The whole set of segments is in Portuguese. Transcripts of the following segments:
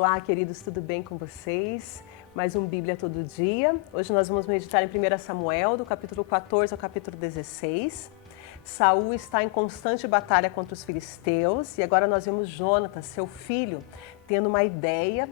Olá, queridos, tudo bem com vocês? Mais um Bíblia Todo Dia. Hoje nós vamos meditar em 1 Samuel, do capítulo 14 ao capítulo 16. Saul está em constante batalha contra os filisteus e agora nós vemos Jonatas, seu filho, tendo uma ideia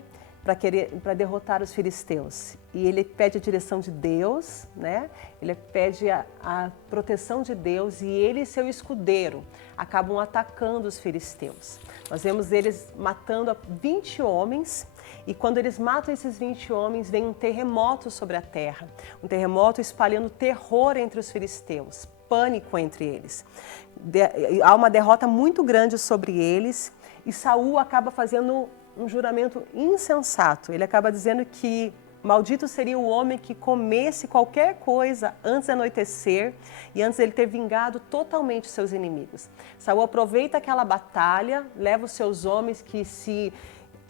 para derrotar os filisteus. E ele pede a direção de Deus, né? Ele pede a proteção de Deus e ele e seu escudeiro acabam atacando os filisteus. Nós vemos eles matando 20 homens e quando eles matam esses 20 homens, vem um terremoto sobre a terra. Um terremoto espalhando terror entre os filisteus, pânico entre eles. Há uma derrota muito grande sobre eles e Saul acaba fazendo um juramento insensato. Ele acaba dizendo que maldito seria o homem que comesse qualquer coisa antes de anoitecer e antes de ele ter vingado totalmente seus inimigos. Saul aproveita aquela batalha, leva os seus homens que se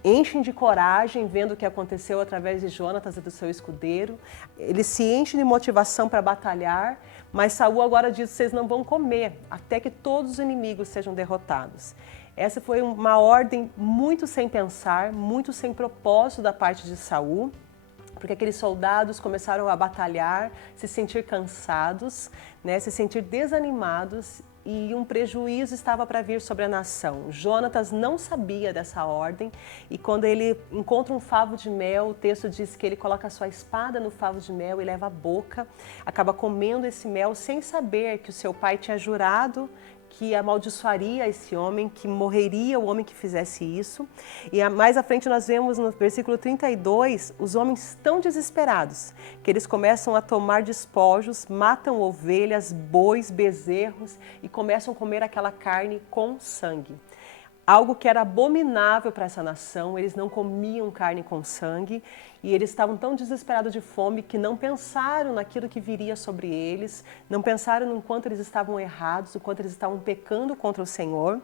enchem de coragem vendo o que aconteceu através de Jonatas e do seu escudeiro. Ele se enche de motivação para batalhar, mas Saul agora diz: vocês não vão comer até que todos os inimigos sejam derrotados. Essa foi uma ordem muito sem pensar, muito sem propósito da parte de Saul, porque aqueles soldados começaram a batalhar, se sentir cansados, né, se sentir desanimados e um prejuízo estava para vir sobre a nação. Jonatas não sabia dessa ordem e quando ele encontra um favo de mel, o texto diz que ele coloca a sua espada no favo de mel e leva à boca, acaba comendo esse mel sem saber que o seu pai tinha jurado que amaldiçoaria esse homem, que morreria o homem que fizesse isso. E mais à frente nós vemos no versículo 32, os homens tão desesperados, que eles começam a tomar despojos, matam ovelhas, bois, bezerros e começam a comer aquela carne com sangue. Algo que era abominável para essa nação, eles não comiam carne com sangue e eles estavam tão desesperados de fome que não pensaram naquilo que viria sobre eles, não pensaram no quanto eles estavam errados, o quanto eles estavam pecando contra o Senhor.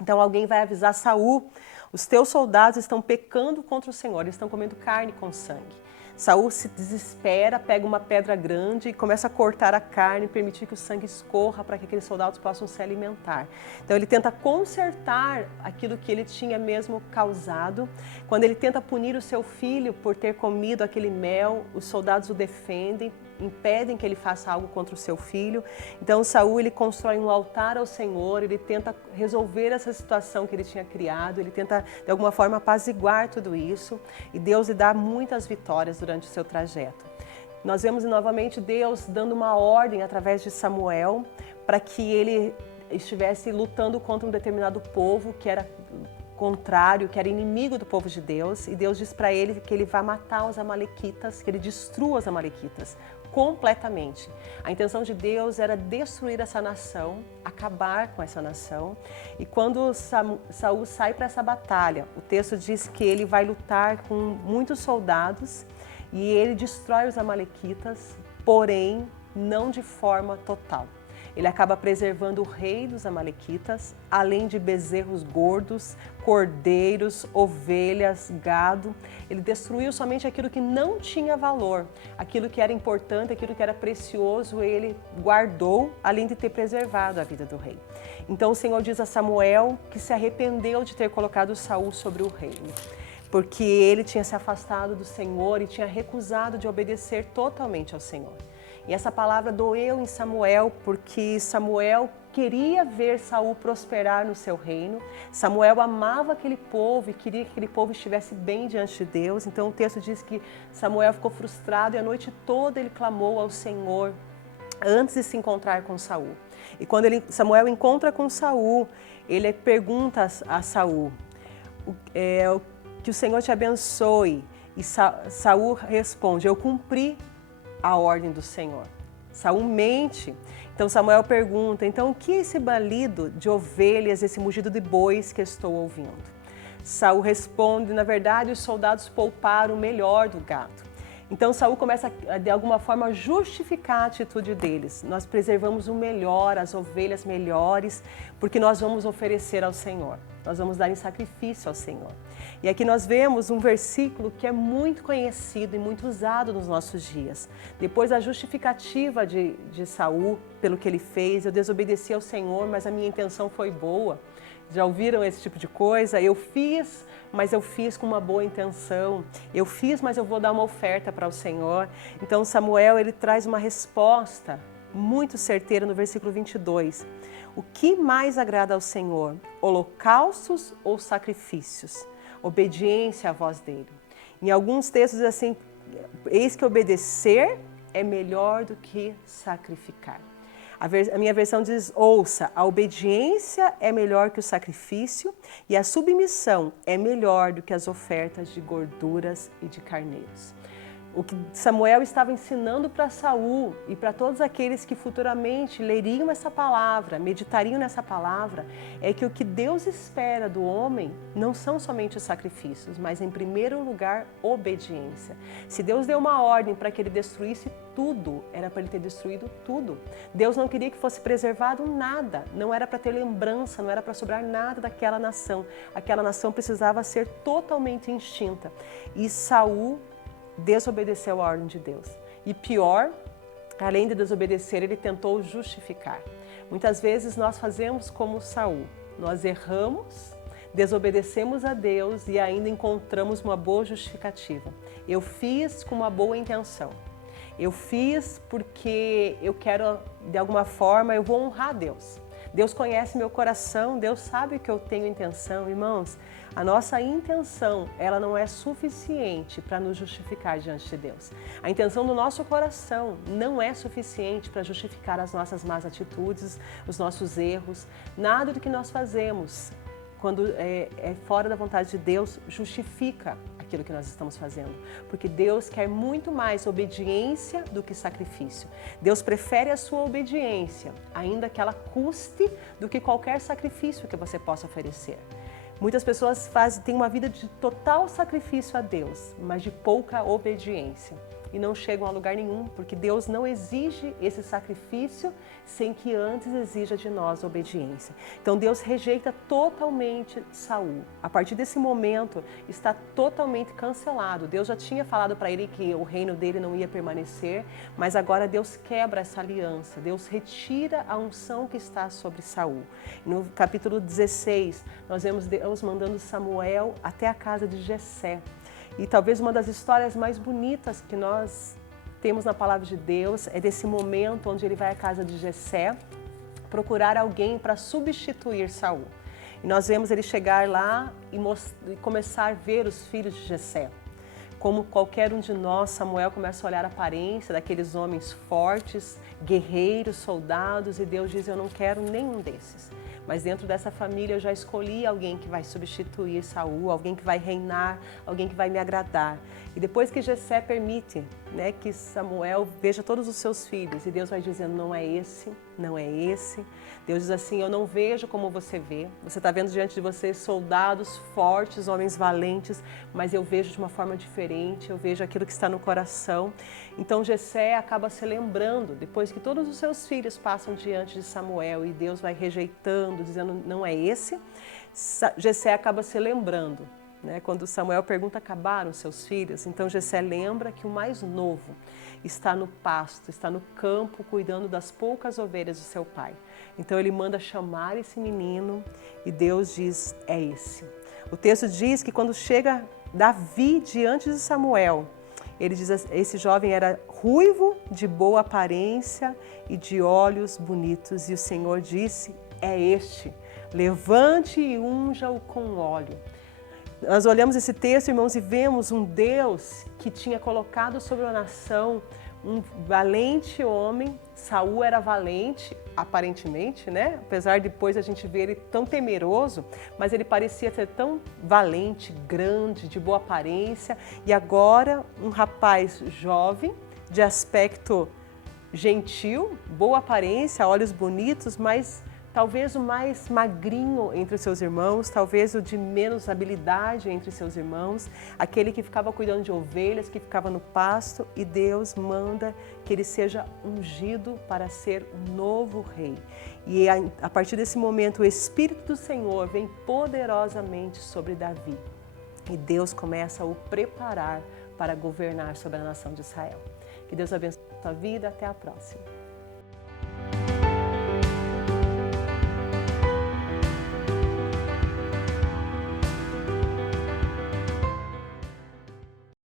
Então alguém vai avisar Saul: os teus soldados estão pecando contra o Senhor, eles estão comendo carne com sangue. Saul se desespera, pega uma pedra grande e começa a cortar a carne, permitir que o sangue escorra para que aqueles soldados possam se alimentar. Então ele tenta consertar aquilo que ele tinha mesmo causado. Quando ele tenta punir o seu filho por ter comido aquele mel, os soldados o defendem, impedem que ele faça algo contra o seu filho. Então Saul ele constrói um altar ao Senhor, ele tenta resolver essa situação que ele tinha criado, ele tenta de alguma forma apaziguar tudo isso e Deus lhe dá muitas vitórias durante o seu trajeto. Nós vemos novamente Deus dando uma ordem através de Samuel para que ele estivesse lutando contra um determinado povo que era contrário, que era inimigo do povo de Deus, e Deus diz para ele que ele vai matar os amalequitas, que ele destrua os amalequitas completamente. A intenção de Deus era destruir essa nação, acabar com essa nação. E quando Saul sai para essa batalha, o texto diz que ele vai lutar com muitos soldados e ele destrói os amalequitas, porém não de forma total. Ele acaba preservando o rei dos amalequitas, além de bezerros gordos, cordeiros, ovelhas, gado. Ele destruiu somente aquilo que não tinha valor, aquilo que era importante, aquilo que era precioso, ele guardou, além de ter preservado a vida do rei. Então o Senhor diz a Samuel que se arrependeu de ter colocado Saul sobre o reino, porque ele tinha se afastado do Senhor e tinha recusado de obedecer totalmente ao Senhor. E essa palavra doeu em Samuel, porque Samuel queria ver Saul prosperar no seu reino. Samuel amava aquele povo e queria que aquele povo estivesse bem diante de Deus. Então o texto diz que Samuel ficou frustrado e a noite toda ele clamou ao Senhor antes de se encontrar com Saul. E quando Samuel encontra com Saul, ele pergunta a Saul: que o Senhor te abençoe. E Saul responde: eu cumpri a ordem do Senhor. Saul mente. Então Samuel pergunta: então o que é esse balido de ovelhas, esse mugido de bois que estou ouvindo? Saul responde: na verdade os soldados pouparam o melhor do gado. Então Saul começa a, de alguma forma, justificar a atitude deles. Nós preservamos o melhor, as ovelhas melhores, porque nós vamos oferecer ao Senhor. Nós vamos dar em sacrifício ao Senhor. E aqui nós vemos um versículo que é muito conhecido e muito usado nos nossos dias. Depois da justificativa de Saul pelo que ele fez: eu desobedeci ao Senhor, mas a minha intenção foi boa. Já ouviram esse tipo de coisa? Eu fiz, mas eu fiz com uma boa intenção. Eu fiz, mas eu vou dar uma oferta para o Senhor. Então Samuel, ele traz uma resposta muito certeira no versículo 22. O que mais agrada ao Senhor? Holocaustos ou sacrifícios? Obediência à voz dele. Em alguns textos diz assim, eis que obedecer é melhor do que sacrificar. A minha versão diz, ouça, a obediência é melhor que o sacrifício e a submissão é melhor do que as ofertas de gorduras e de carneiros. O que Samuel estava ensinando para Saul e para todos aqueles que futuramente leriam essa palavra, meditariam nessa palavra, é que o que Deus espera do homem não são somente os sacrifícios, mas em primeiro lugar, obediência. Se Deus deu uma ordem para que ele destruísse tudo, era para ele ter destruído tudo. Deus não queria que fosse preservado nada, não era para ter lembrança, não era para sobrar nada daquela nação. Aquela nação precisava ser totalmente extinta. E Saul desobedeceu a ordem de Deus. E pior, além de desobedecer, ele tentou justificar. Muitas vezes nós fazemos como Saul. Nós erramos, desobedecemos a Deus e ainda encontramos uma boa justificativa. Eu fiz com uma boa intenção. Eu fiz porque eu quero, de alguma forma, eu vou honrar Deus. Deus conhece meu coração, Deus sabe que eu tenho intenção. Irmãos, a nossa intenção, ela não é suficiente para nos justificar diante de Deus. A intenção do nosso coração não é suficiente para justificar as nossas más atitudes, os nossos erros. Nada do que nós fazemos, quando é fora da vontade de Deus, justifica aquilo que nós estamos fazendo. Porque Deus quer muito mais obediência do que sacrifício. Deus prefere a sua obediência, ainda que ela custe, do que qualquer sacrifício que você possa oferecer. Muitas pessoas têm uma vida de total sacrifício a Deus, mas de pouca obediência. E não chegam a lugar nenhum, porque Deus não exige esse sacrifício sem que antes exija de nós obediência. Então Deus rejeita totalmente Saul. A partir desse momento está totalmente cancelado. Deus já tinha falado para ele que o reino dele não ia permanecer, mas agora Deus quebra essa aliança. Deus retira a unção que está sobre Saul. No capítulo 16, nós vemos Deus mandando Samuel até a casa de Jessé. E talvez uma das histórias mais bonitas que nós temos na palavra de Deus é desse momento onde ele vai à casa de Jessé procurar alguém para substituir Saul. E nós vemos ele chegar lá e começar a ver os filhos de Jessé. Como qualquer um de nós, Samuel começa a olhar a aparência daqueles homens fortes, guerreiros, soldados, e Deus diz, eu não quero nenhum desses. Mas dentro dessa família eu já escolhi alguém que vai substituir Saul, alguém que vai reinar, alguém que vai me agradar. E depois que Jessé permite, que Samuel veja todos os seus filhos, e Deus vai dizendo, não é esse, não é esse. Deus diz assim, eu não vejo como você vê. Você está vendo diante de você soldados fortes, homens valentes, mas eu vejo de uma forma diferente, eu vejo aquilo que está no coração. Então Jessé acaba se lembrando, depois que todos os seus filhos passam diante de Samuel e Deus vai rejeitando, dizendo, não é esse, Jessé acaba se lembrando. Quando Samuel pergunta, acabaram seus filhos? Então Jessé lembra que o mais novo está no pasto, está no campo, cuidando das poucas ovelhas de seu pai. Então ele manda chamar esse menino e Deus diz, é esse. O texto diz que quando chega Davi diante de Samuel, ele diz, esse jovem era ruivo, de boa aparência e de olhos bonitos. E o Senhor disse, é este, levante e unja-o com óleo. Nós olhamos esse texto, irmãos, e vemos um Deus que tinha colocado sobre a nação um valente homem. Saul era valente, aparentemente, apesar de depois a gente ver ele tão temeroso, mas ele parecia ser tão valente, grande, de boa aparência. E agora um rapaz jovem, de aspecto gentil, boa aparência, olhos bonitos, mas talvez o mais magrinho entre os seus irmãos, talvez o de menos habilidade entre seus irmãos, aquele que ficava cuidando de ovelhas, que ficava no pasto, e Deus manda que ele seja ungido para ser o novo rei. E a partir desse momento o Espírito do Senhor vem poderosamente sobre Davi. E Deus começa a o preparar para governar sobre a nação de Israel. Que Deus abençoe a sua vida, até a próxima.